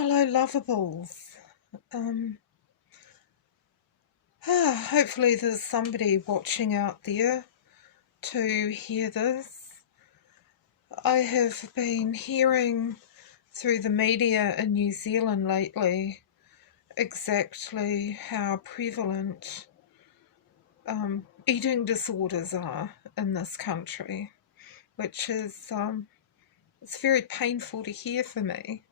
Hello, lovables. Um, Hopefully there's somebody watching out there to hear this. I have been hearing through the media in New Zealand lately exactly how prevalent eating disorders are in this country, which is it's very painful to hear for me.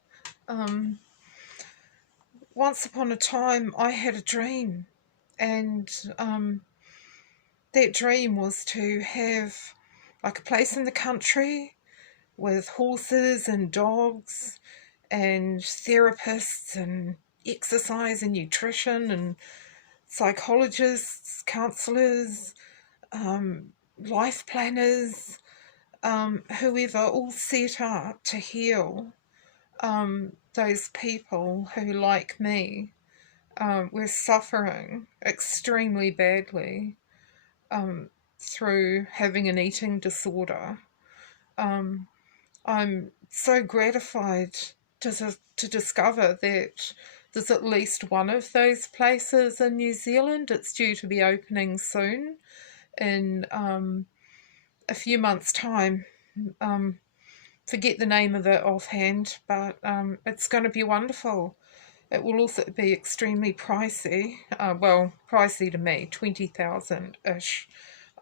Once upon a time, I had a dream, and that dream was to have like a place in the country with horses and dogs and therapists and exercise and nutrition and psychologists, counsellors, life planners, whoever, all set up to heal those people who, like me, were suffering extremely badly through having an eating disorder. I'm so gratified to discover that there's at least one of those places in New Zealand. It's due to be opening soon in a few months' time. Forget the name of it offhand, but it's going to be wonderful. It will also be extremely pricey. Well, pricey to me, 20,000-ish.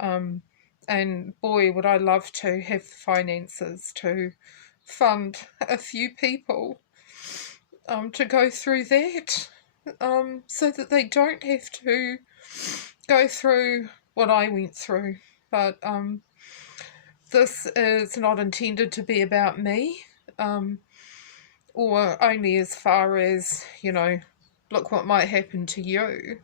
And boy, would I love to have the finances to fund a few people to go through that, so that they don't have to go through what I went through. But this is not intended to be about me, or only as far as, look what might happen to you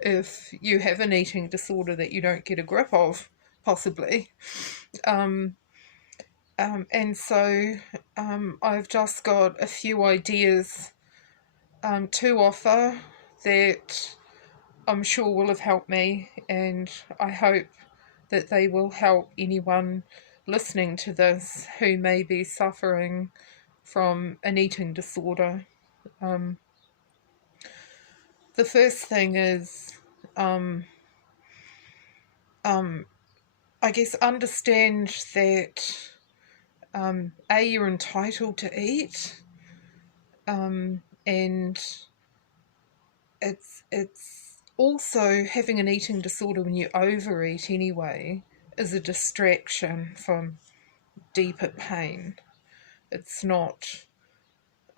if you have an eating disorder that you don't get a grip of, possibly. And so I've just got a few ideas to offer that I'm sure will have helped me, and I hope that they will help anyone listening to this who may be suffering from an eating disorder. The first thing is, I guess, understand that you're entitled to eat, and it's also having an eating disorder when you overeat anyway is a distraction from deeper pain. It's not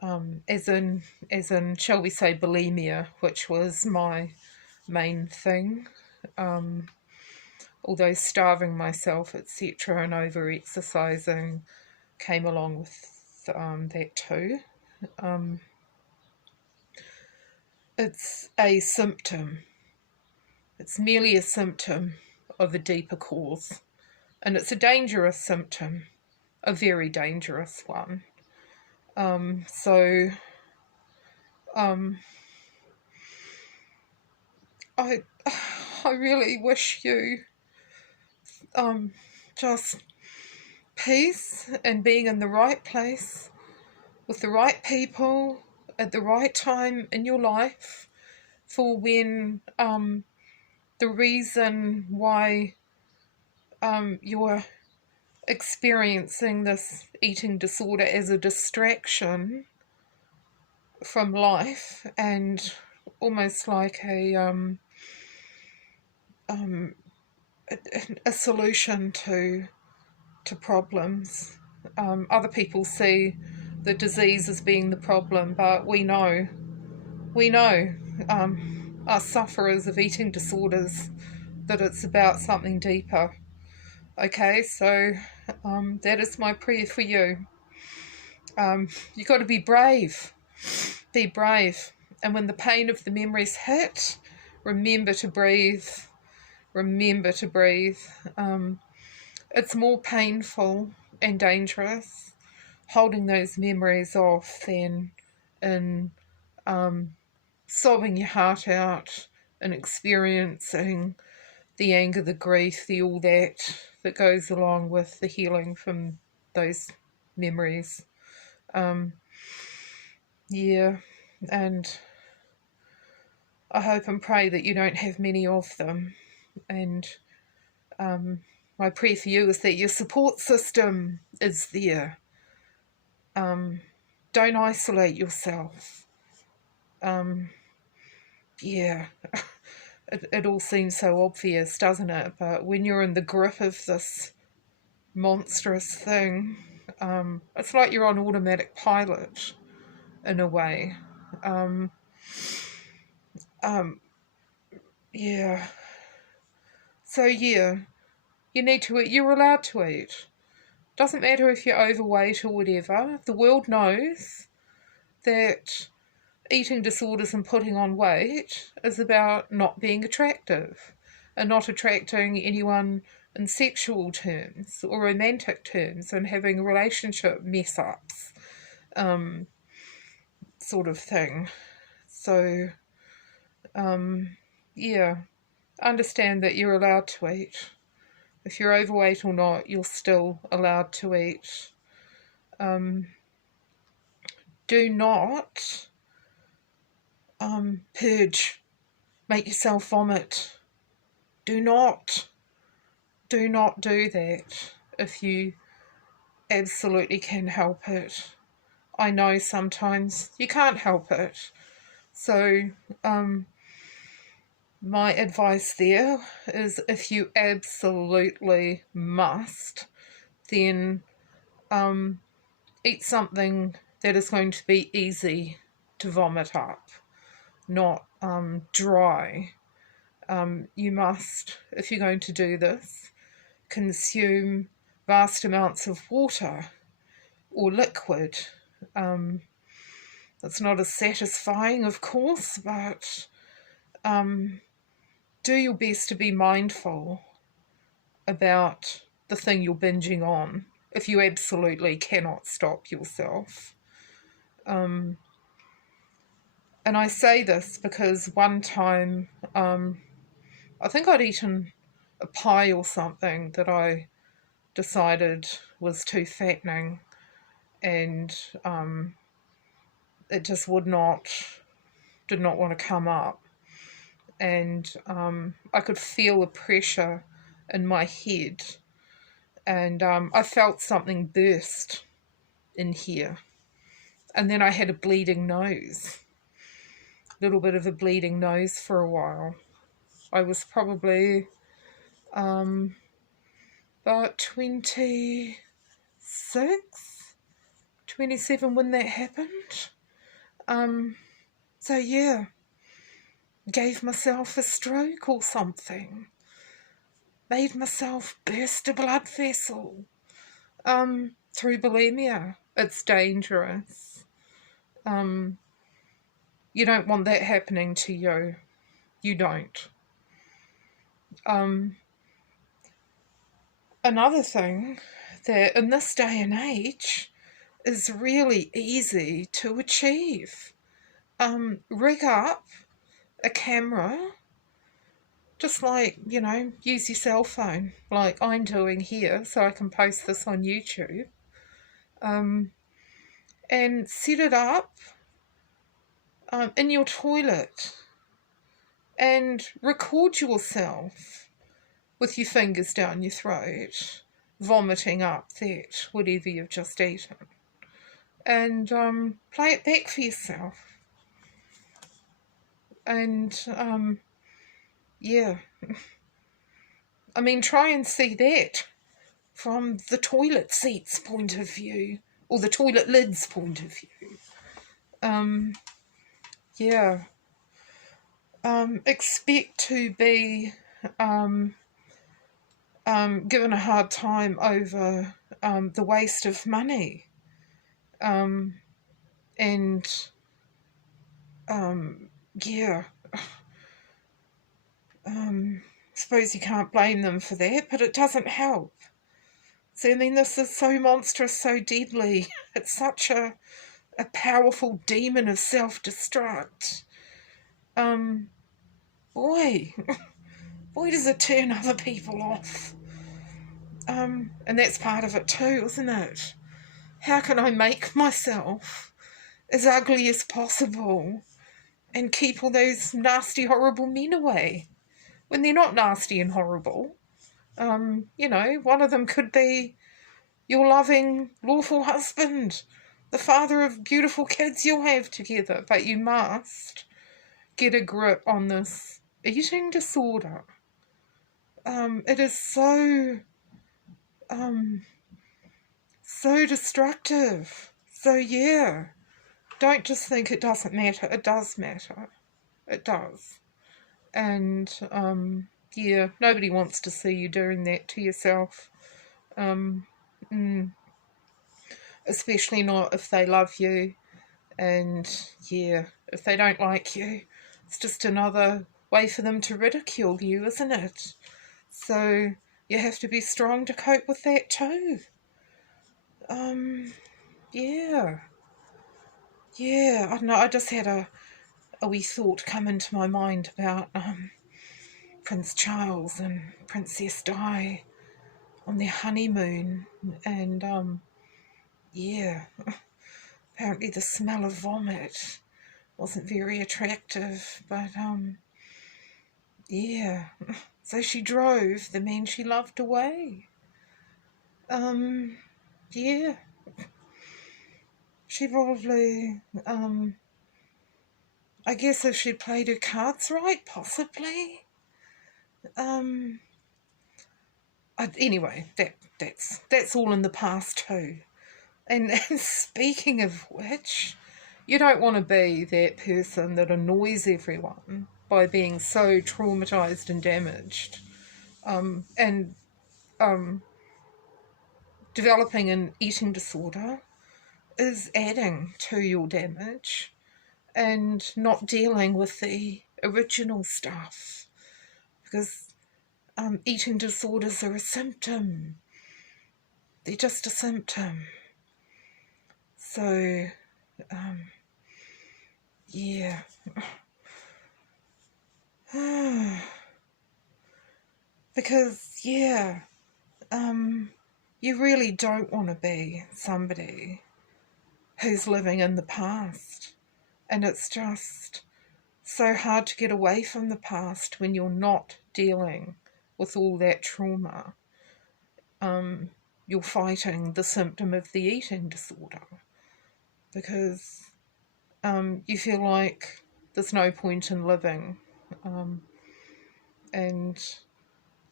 as in shall we say bulimia, which was my main thing. Although starving myself, etc., and over exercising came along with that too. It's a symptom. It's merely a symptom of a deeper cause. And it's a dangerous symptom, a very dangerous one. So I really wish you just peace and being in the right place with the right people at the right time in your life for when the reason why you're experiencing this eating disorder as a distraction from life and almost like a solution to problems. Other people see the disease as being the problem, but we know us sufferers of eating disorders that it's about something deeper. Okay, so that is my prayer for you. You've got to be brave. Be brave. And when the pain of the memories hit, remember to breathe. Remember to breathe. It's more painful and dangerous holding those memories off than in sobbing your heart out and experiencing the anger, the grief, the all that goes along with the healing from those memories. Yeah, and I hope and pray that you don't have many of them. And my prayer for you is that your support system is there. Don't isolate yourself. Yeah, it all seems so obvious, doesn't it? But when you're in the grip of this monstrous thing, it's like you're on automatic pilot in a way. Um, yeah. So yeah, you need to eat. You're allowed to eat. Doesn't matter if you're overweight or whatever. The world knows that eating disorders and putting on weight is about not being attractive and not attracting anyone in sexual terms or romantic terms and having relationship mess ups, sort of thing. So, yeah, understand that you're allowed to eat. If you're overweight or not, you're still allowed to eat. Do not purge, make yourself vomit. Do not do that if you absolutely can help it. I know sometimes you can't help it. So, my advice there is if you absolutely must, then eat something that is going to be easy to vomit up, not dry. You must, if you're going to do this, consume vast amounts of water or liquid. It's not as satisfying, of course, but do your best to be mindful about the thing you're binging on if you absolutely cannot stop yourself. And I say this because one time, I think I'd eaten a pie or something that I decided was too fattening, and it just did not want to come up. And I could feel the pressure in my head, and I felt something burst in here. And then I had a bleeding nose, a little bit of a bleeding nose for a while. I was probably about 26, 27 when that happened. So yeah, gave myself a stroke or something. Made myself burst a blood vessel. Through bulimia. It's dangerous. You don't want that happening to you. You don't. Another thing that in this day and age is really easy to achieve. Rig up a camera, just like, use your cell phone, like I'm doing here, so I can post this on YouTube, and set it up in your toilet and record yourself with your fingers down your throat, vomiting up that whatever you've just eaten, and play it back for yourself. And yeah, I mean, try and see that from the toilet seat's point of view, or the toilet lid's point of view. Yeah. Expect to be given a hard time over the waste of money. And yeah, suppose you can't blame them for that, but it doesn't help. See, I mean, this is so monstrous, so deadly. It's such a powerful demon of self-destruct. Boy, does it turn other people off. And that's part of it too, isn't it? How can I make myself as ugly as possible and keep all those nasty, horrible men away when they're not nasty and horrible. One of them could be your loving, lawful husband, the father of beautiful kids you'll have together, but you must get a grip on this eating disorder. It is so destructive. So yeah, don't just think it doesn't matter. It does matter. It does. And yeah, nobody wants to see you doing that to yourself. Especially not if they love you. And yeah, if they don't like you, it's just another way for them to ridicule you, isn't it? So you have to be strong to cope with that too. Yeah. Yeah, I don't know, I just had a wee thought come into my mind about Prince Charles and Princess Di on their honeymoon, and yeah, apparently the smell of vomit wasn't very attractive, but yeah, so she drove the man she loved away. Yeah, she probably, I guess if she'd played her cards right, possibly. Anyway, that's all in the past too. And speaking of which, you don't want to be that person that annoys everyone by being so traumatized and damaged. And developing an eating disorder is adding to your damage and not dealing with the original stuff, because eating disorders are a symptom. They're just a symptom. So, yeah. Because, yeah, you really don't want to be somebody who's living in the past. And it's just so hard to get away from the past when you're not dealing with all that trauma. You're fighting the symptom of the eating disorder because you feel like there's no point in living. And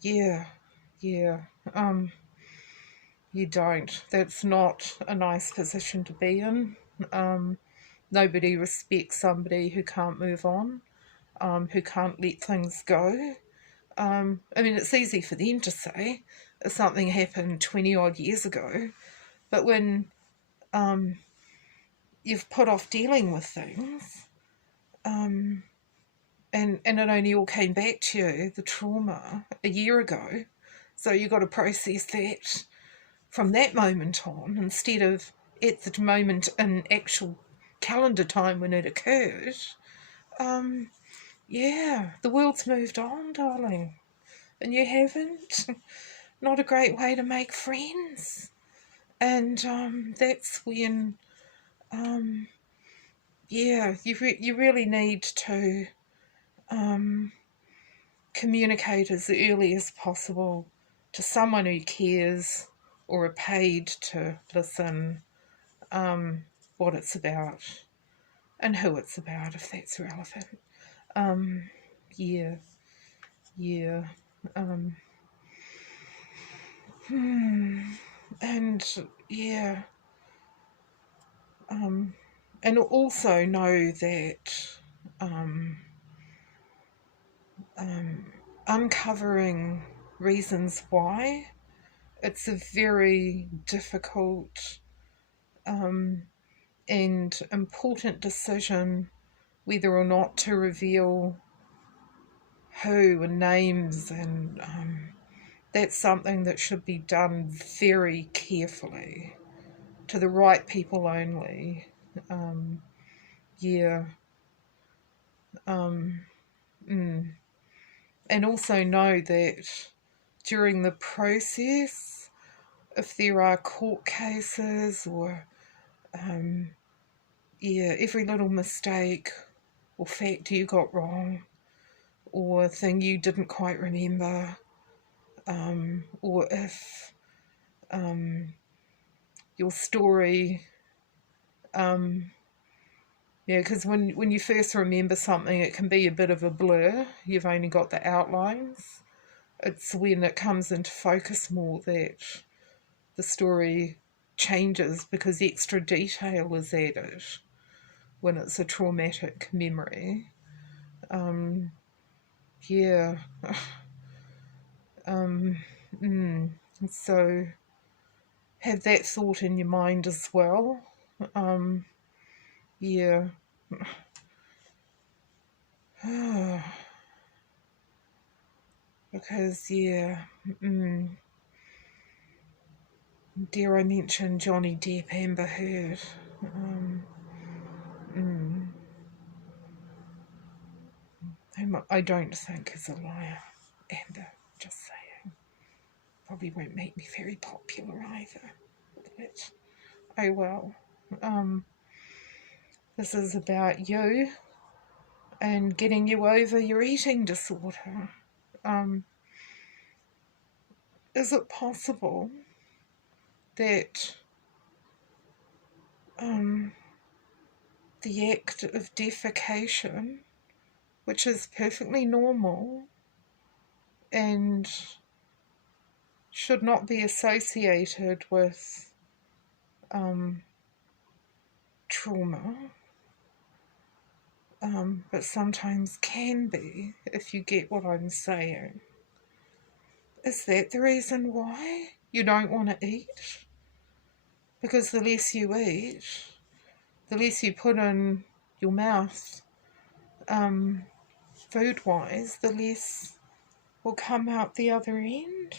yeah, you don't. That's not a nice position to be in. Nobody respects somebody who can't move on, who can't let things go. I mean, it's easy for them to say if something happened 20 odd years ago, but when you've put off dealing with things, and it only all came back to you, the trauma, a year ago, so you've got to process that from that moment on instead of at the moment in actual calendar time when it occurred. Yeah, the world's moved on, darling, and you haven't. Not a great way to make friends. And that's when, yeah, you really need to communicate as early as possible to someone who cares or are paid to listen what it's about and who it's about, if that's relevant. Yeah. And yeah, and also know that uncovering reasons why, it's a very difficult and important decision whether or not to reveal who and names, and that's something that should be done very carefully to the right people only. Yeah. And also know that during the process, if there are court cases or yeah, every little mistake or fact you got wrong or thing you didn't quite remember, or if your story, yeah, because when you first remember something, it can be a bit of a blur. You've only got the outlines. It's when it comes into focus more that the story changes because extra detail is added when it's a traumatic memory. Yeah. Um, mm, so have that thought in your mind as well. Yeah. Because, yeah, dare I mention Johnny Depp, Amber Heard? Whom I don't think is a liar. Amber, just saying. Probably won't make me very popular either. But, oh well. This is about you and getting you over your eating disorder. Is it possible that the act of defecation, which is perfectly normal and should not be associated with trauma, but sometimes can be, if you get what I'm saying. Is that the reason why you don't want to eat? Because the less you eat, the less you put in your mouth, food-wise, the less will come out the other end.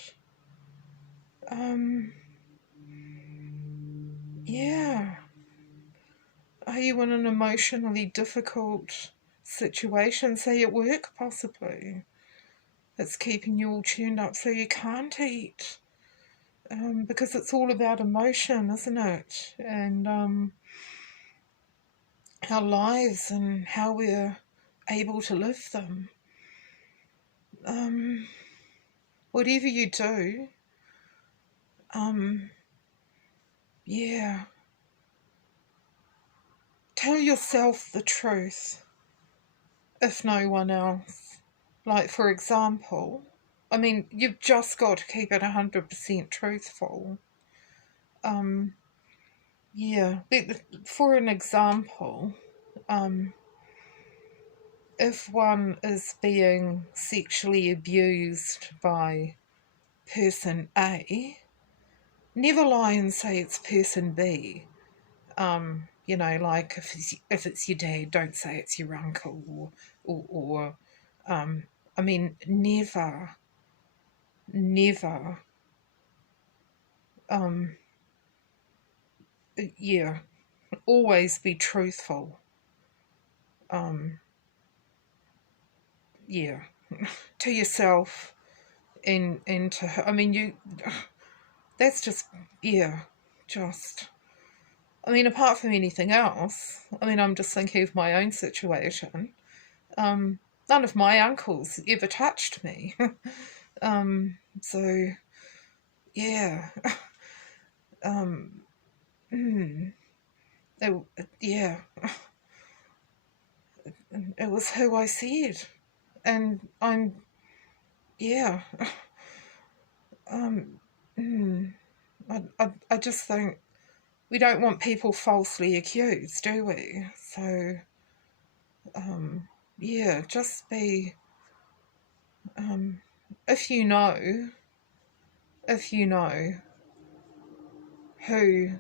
Yeah. Are you in an emotionally difficult situation, say at work possibly, that's keeping you all tuned up so you can't eat? Because it's all about emotion, isn't it? And our lives and how we're able to live them. Whatever you do, yeah, tell yourself the truth, if no one else. Like, for example, I mean, you've just got to keep it 100% truthful. Yeah, for an example, if one is being sexually abused by person A, never lie and say it's person B. Like if it's your dad, don't say it's your uncle or I mean, never, yeah, always be truthful. Yeah, to yourself and to her. I mean, that's just, yeah, just. I mean, apart from anything else, I mean, I'm just thinking of my own situation. None of my uncles ever touched me. So, yeah. It, yeah. It was who I said. And yeah. I just think we don't want people falsely accused, do we? So, yeah, just be, if you know, if you know who,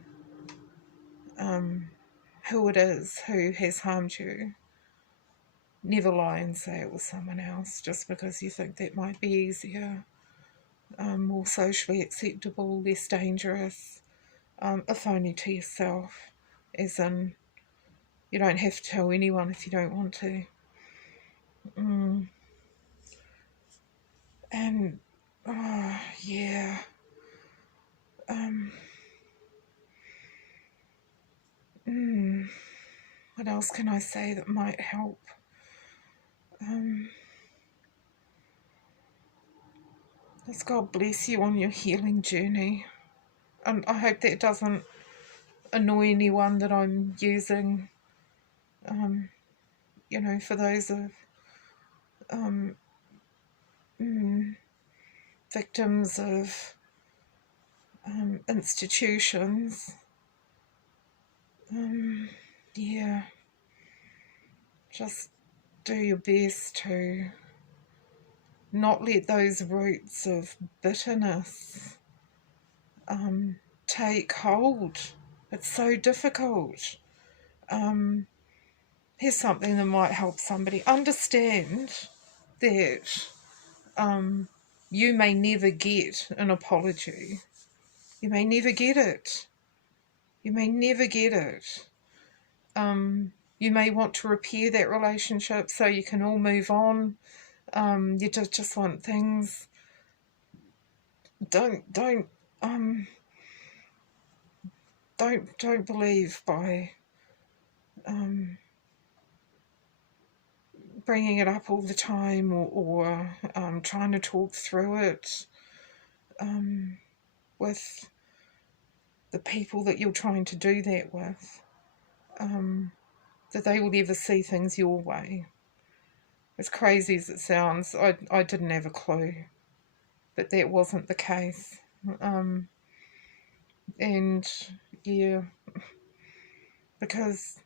who it is who has harmed you, never lie and say it was someone else just because you think that might be easier, more socially acceptable, less dangerous, if only to yourself, as in you don't have to tell anyone if you don't want to. And, oh, yeah, what else can I say that might help? Just God bless you on your healing journey. And I hope that doesn't annoy anyone that I'm using, for those of victims of institutions. Yeah, just do your best to not let those roots of bitterness take hold. It's so difficult. Here's something that might help somebody understand that you may never get an apology. You may never get it. You may never get it. You may want to repair that relationship so you can all move on. You just want things. Don't believe by bringing it up all the time or trying to talk through it with the people that you're trying to do that with, that they will ever see things your way. As crazy as it sounds, I didn't have a clue that that wasn't the case. And yeah, because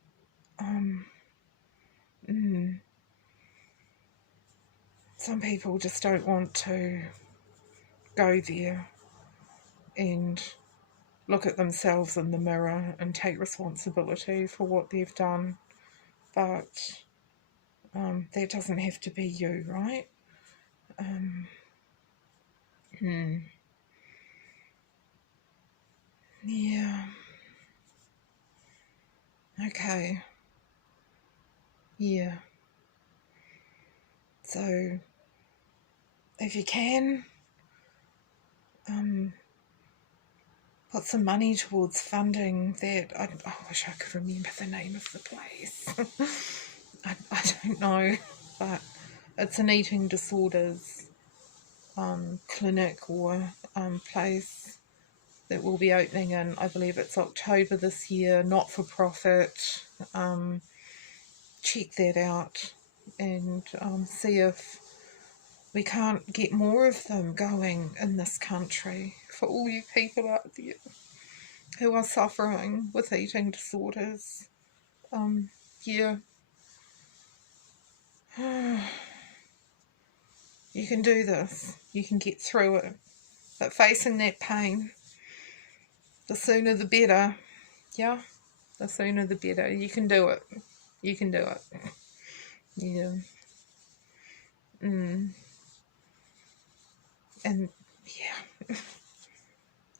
some people just don't want to go there and look at themselves in the mirror and take responsibility for what they've done. But that doesn't have to be you, right? Yeah. Okay. Yeah. So, if you can, put some money towards funding that. I wish I could remember the name of the place. I don't know, but it's an eating disorders clinic or place that will be opening in, I believe it's October this year, not for profit. Check that out and see if we can't get more of them going in this country for all you people out there who are suffering with eating disorders. Yeah. You can do this. You can get through it. But facing that pain, the sooner the better. Yeah? The sooner the better. You can do it. You can do it. Yeah. And yeah,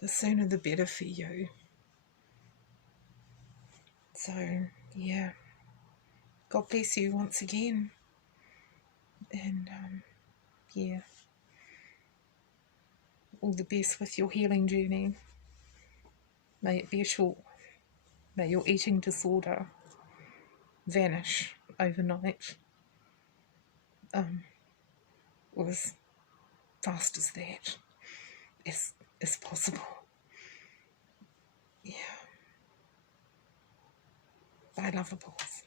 the sooner the better for you. So, yeah. God bless you once again. And, yeah. All the best with your healing journey. May it be short. May your eating disorder vanish overnight. Or as fast as that is possible. Yeah. Bye, lovables.